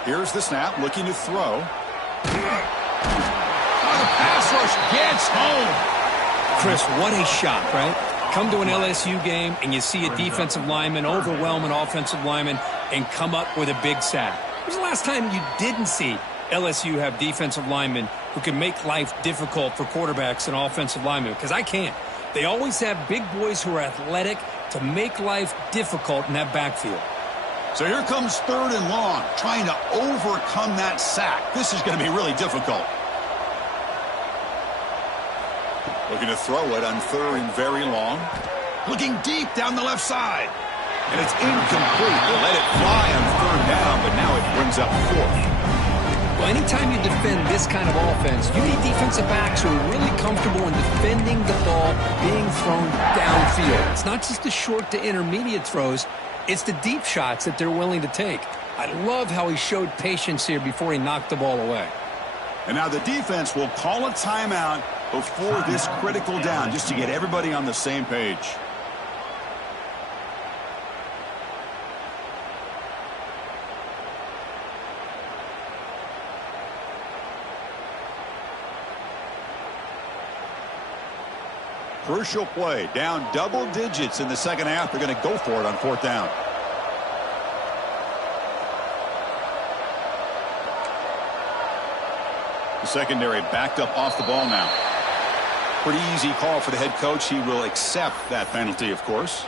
Here's the snap, looking to throw. Oh, the pass rush gets home. Chris, what a shot, right? Come to an LSU game and you see a defensive lineman overwhelm an offensive lineman and come up with a big sack. When was the last time you didn't see LSU have defensive linemen who can make life difficult for quarterbacks and offensive linemen? Because I can't. They always have big boys who are athletic to make life difficult in that backfield. So here comes 3rd and long, trying to overcome that sack. This is going to be really difficult. Looking to throw it on 3rd and very long. Looking deep down the left side. And it's incomplete. They let it fly on 3rd down, but now it brings up 4th. Well, anytime you defend this kind of offense, you need defensive backs who are really comfortable in defending the ball being thrown downfield. It's not just the short to intermediate throws. It's the deep shots that they're willing to take. I love how he showed patience here before he knocked the ball away. And now the defense will call a timeout before this critical down, just to get everybody on the same page. Crucial play, down double digits in the second half. They're going to go for it on 4th down. The secondary backed up off the ball now. Pretty easy call for the head coach. He will accept that penalty, of course.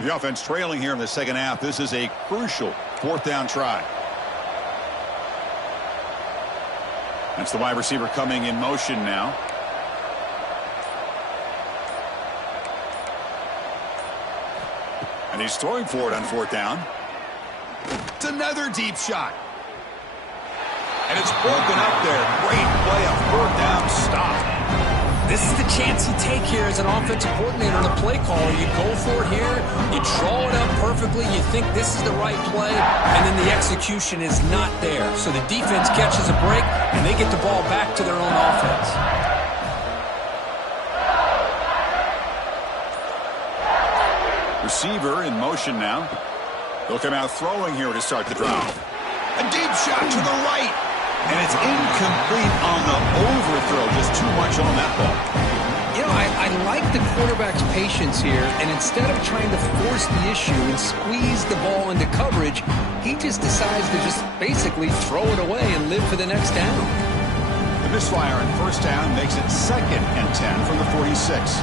The offense trailing here in the second half. This is a crucial 4th down try. That's the wide receiver coming in motion now. And he's throwing for it on 4th down. It's another deep shot. And it's broken up there. Great play, a fourth down stop. This is the chance you take here as an offensive coordinator and a play caller. You go for it here, you draw it up perfectly, you think this is the right play, and then the execution is not there. So the defense catches a break, and they get the ball back to their own offense. Receiver in motion now. He'll come out throwing here to start the drive. A deep shot to the right. And it's incomplete on the overthrow. Just too much on that ball. You know, I like the quarterback's patience here, and instead of trying to force the issue and squeeze the ball into coverage, he just decides to just basically throw it away and live for the next down. The misfire on first down makes it 2nd and 10 from the 46.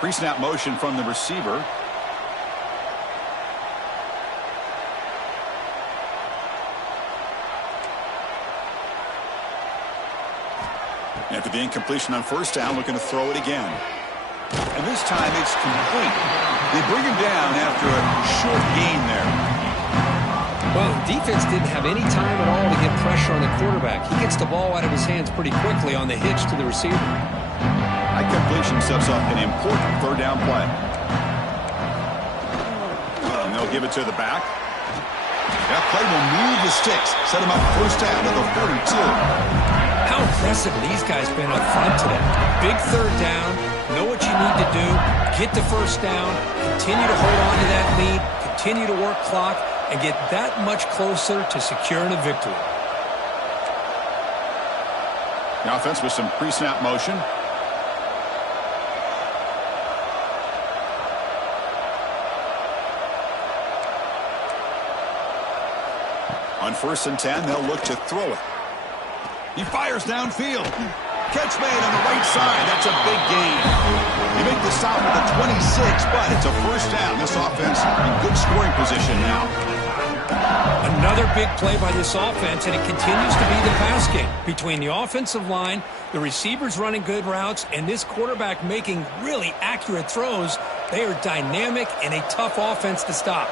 Pre-snap motion from the receiver. After the incompletion on first down, looking to throw it again. And this time it's complete. They bring him down after a short gain there. Well, defense didn't have any time at all to get pressure on the quarterback. He gets the ball out of his hands pretty quickly on the hitch to the receiver. That completion sets up an important third down play. And they'll give it to the back. That play will move the sticks. Set him up first down with a 3rd and 2. How impressive these guys been up front today. Big third down, know what you need to do, get the first down, continue to hold on to that lead, continue to work clock, and get that much closer to securing a victory. The offense with some pre-snap motion. On 1st and 10, they'll look to throw it. He fires downfield. Catch made on the right side. That's a big gain. They make the stop at the 26, but it's a first down. This offense in good scoring position now. Another big play by this offense, and it continues to be the pass game. Between the offensive line, the receivers running good routes, and this quarterback making really accurate throws, they are dynamic and a tough offense to stop.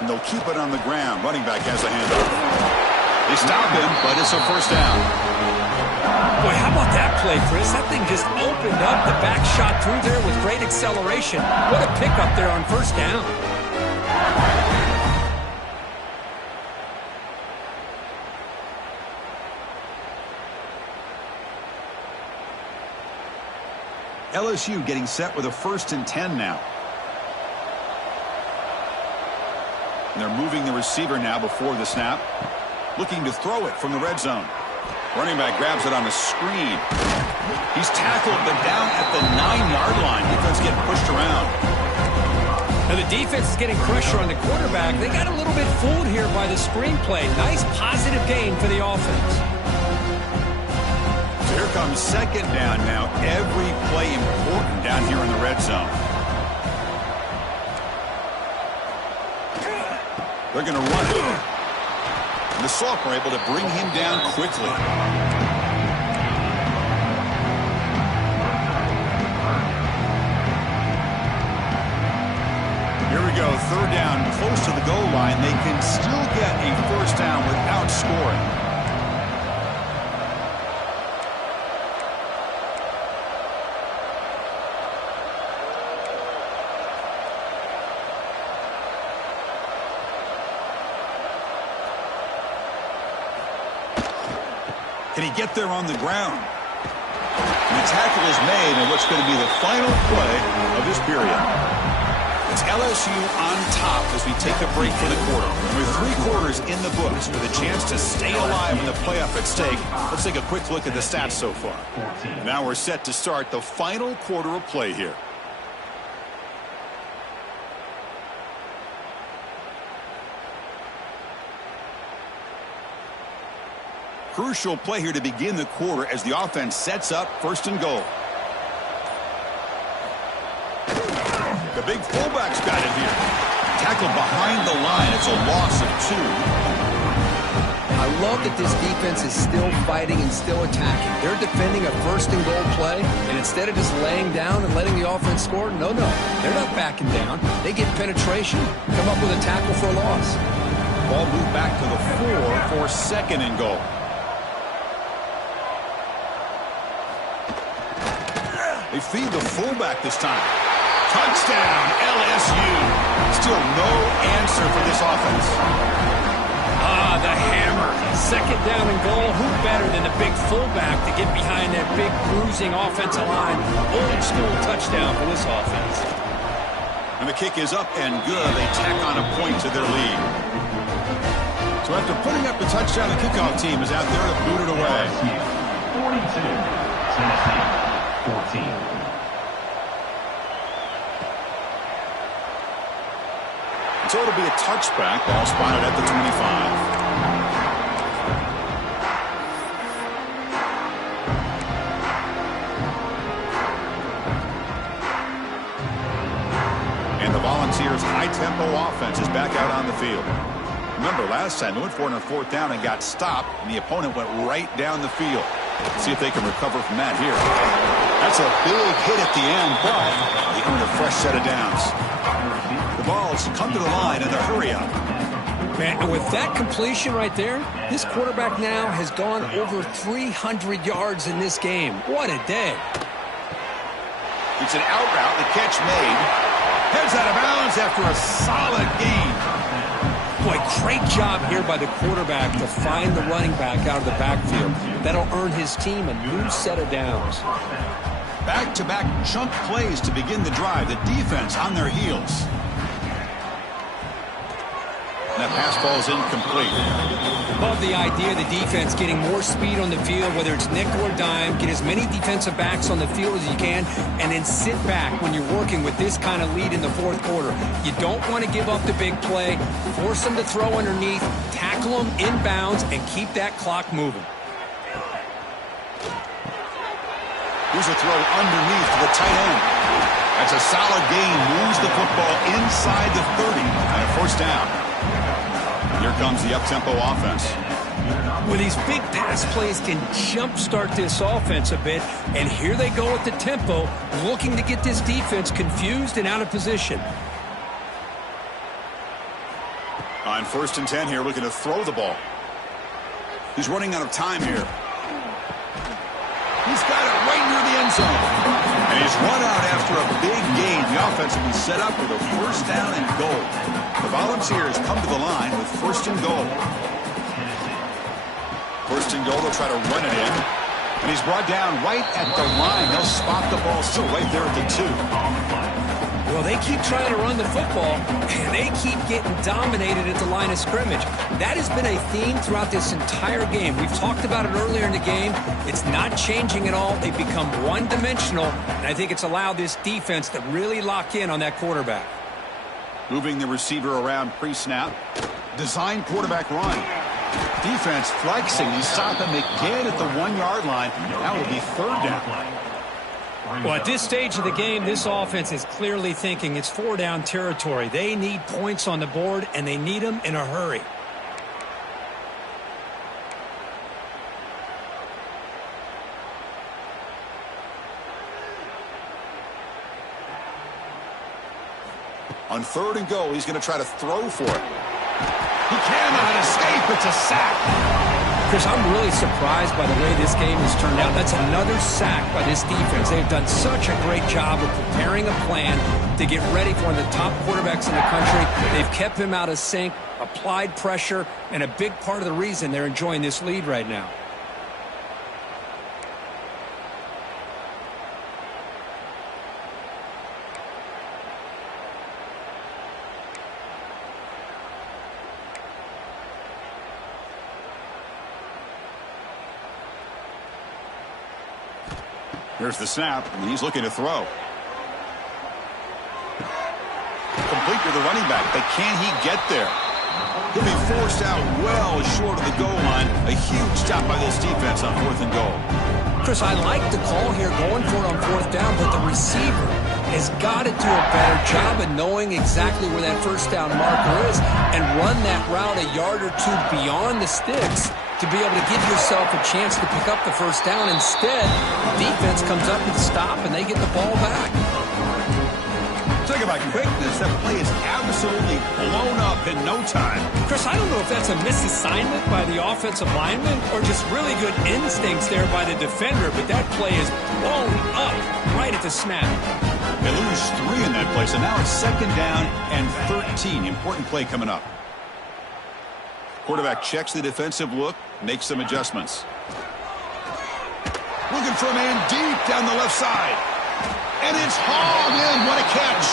And they'll keep it on the ground. Running back has the handoff. They stop him, but it's a first down. Boy, how about that play, Chris? That thing just opened up. The back shot through there with great acceleration. What a pickup there on first down. LSU getting set with a 1st and 10 now. And they're moving the receiver now before the snap. Looking to throw it from the red zone. Running back grabs it on a screen. He's tackled, but down at the 9-yard line. Defense getting pushed around. Now the defense is getting pressure on the quarterback. They got a little bit fooled here by the screen play. Nice positive gain for the offense. So here comes 2nd down now. Every play important down here in the red zone. They're going to run it. And the Sophomore able to bring him down quickly. Here we go, 3rd down, close to the goal line. They can still get a first down without scoring. Can he get there on the ground? And the tackle is made in what's going to be the final play of this period. It's LSU on top as we take a break for the quarter. With 3 quarters in the books with a chance to stay alive in the playoff at stake, let's take a quick look at the stats so far. Now we're set to start the final quarter of play here. Crucial play here to begin the quarter as the offense sets up 1st and goal. The big fullback's got it here. Tackled behind the line. It's a loss of 2. I love that this defense is still fighting and still attacking. They're defending a first-and-goal play, and instead of just laying down and letting the offense score, no, they're not backing down. They get penetration, come up with a tackle for a loss. Ball moved back to the 4 for second and goal. They feed the fullback this time. Touchdown, LSU. Still no answer for this offense. The hammer. Second down and goal. Who better than the big fullback to get behind that big bruising offensive line? Old school touchdown for this offense. And the kick is up and good. They tack on a point to their lead. So after putting up the touchdown, the kickoff team is out there to boot it away. 42, Tennessee, 14. So it'll be a touchback. Ball spotted at the 25. And the Volunteers' high-tempo offense is back out on the field. Remember, last time they went for it on fourth down and got stopped, and the opponent went right down the field. Let's see if they can recover from that here. That's a big hit at the end, but they earned a fresh set of downs. The balls come to the line in a hurry-up. Man, and with that completion right there, this quarterback now has gone over 300 yards in this game. What a day. It's an out route. The catch made. Heads out of bounds after a solid gain. Boy, great job here by the quarterback to find the running back out of the backfield. That'll earn his team a new set of downs. Back-to-back chunk plays to begin the drive. The defense on their heels. That pass ball is incomplete. Love the idea of the defense getting more speed on the field, whether it's nickel or dime. Get as many defensive backs on the field as you can, and then sit back when you're working with this kind of lead in the fourth quarter. You don't want to give up the big play. Force them to throw underneath, tackle them inbounds, and keep that clock moving. Here's a throw underneath to the tight end. That's a solid gain. Moves the football inside the 30 and a first down. Here comes the up-tempo offense. Well, these big pass plays can jumpstart this offense a bit, and here they go at the tempo, looking to get this defense confused and out of position. On 1st and 10 here, looking to throw the ball. He's running out of time here. He's got it right near the end zone. And he's run out after a big gain. The offense will be set up with a first down and goal. The Volunteers come to the line with 1st and goal. 1st and goal, they'll try to run it in. And he's brought down right at the line. They'll spot the ball still right there at the 2. Well, they keep trying to run the football, and they keep getting dominated at the line of scrimmage. That has been a theme throughout this entire game. We've talked about it earlier in the game. It's not changing at all. They've become one-dimensional, and I think it's allowed this defense to really lock in on that quarterback. Moving the receiver around pre-snap. Design quarterback run. Defense flexing. You stop him again at the 1-yard line. That will be 3rd down. Well, at this stage of the game, this offense is clearly thinking it's 4-down territory. They need points on the board, and they need them in a hurry. On 3rd and goal, he's going to try to throw for it. He cannot escape. It's a sack. Chris, I'm really surprised by the way this game has turned out. That's another sack by this defense. They've done such a great job of preparing a plan to get ready for one of the top quarterbacks in the country. They've kept him out of sync, applied pressure, and a big part of the reason they're enjoying this lead right now. Here's the snap, and he's looking to throw. Complete to the running back, but can he get there? He'll be forced out well short of the goal line. A huge stop by this defense on 4th and goal. Chris, I like the call here going for it on 4th down, but the receiver has got to do a better job of knowing exactly where that first down marker is and run that route a yard or two beyond the sticks to be able to give yourself a chance to pick up the first down. Instead, defense comes up with a stop and they get the ball back. Talk about quickness. That play is absolutely blown up in no time. Chris, I don't know if that's a misassignment by the offensive lineman or just really good instincts there by the defender, but that play is blown up right at the snap. They lose 3 in that play, so now it's 2nd down and 13. Important play coming up. Quarterback checks the defensive look, makes some adjustments. Looking for a man deep down the left side. And it's hauled in. What a catch.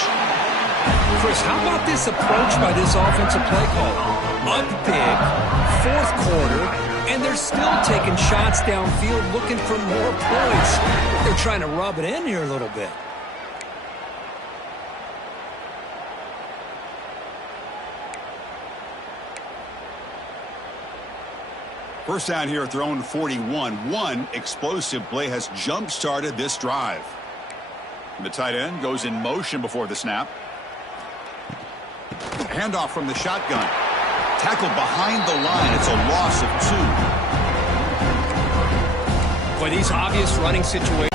Chris, how about this approach by this offensive play caller? Up big, 4th quarter, and they're still taking shots downfield looking for more points. They're trying to rub it in here a little bit. First down here at their own 41. One explosive play has jump-started this drive. The tight end goes in motion before the snap. Handoff from the shotgun. Tackled behind the line. It's a loss of 2. But these obvious running situations.